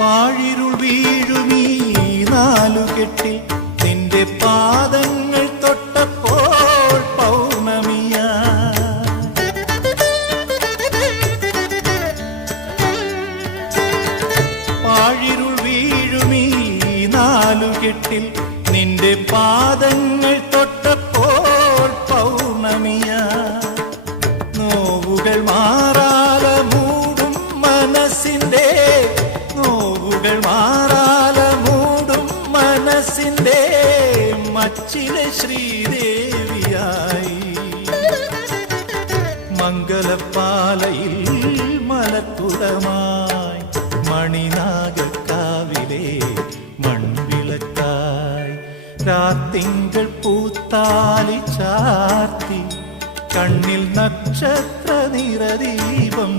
പാഴിരുൾ വീഴുമീ നാലുകെട്ടിൽ നിന്റെ പാദങ്ങൾ തൊട്ടപ്പോൾ പൗർണമിയാ. പാഴിരുൾ വീഴുമീ നാലുകെട്ടിൽ നിന്റെ പാദങ്ങൾ തൊട്ടപ്പോൾ പൗർണമിയാ. നോവുകൾ മാറാല മൂടും മനസ്സിന്റെ, നോവുകൾ മാറാല മൂടും മനസ്സിന്റെ മച്ചിലെ ശ്രീദേവിയായി. മംഗലപ്പാലയിൽ മലക്കുടമായി മണിനാഗക്കാവിലെ മൺവിളക്കായി. രാത്തിങ്കൾ പൂത്താലി ചാർത്തി കണ്ണിൽ നക്ഷത്ര നിറദീപം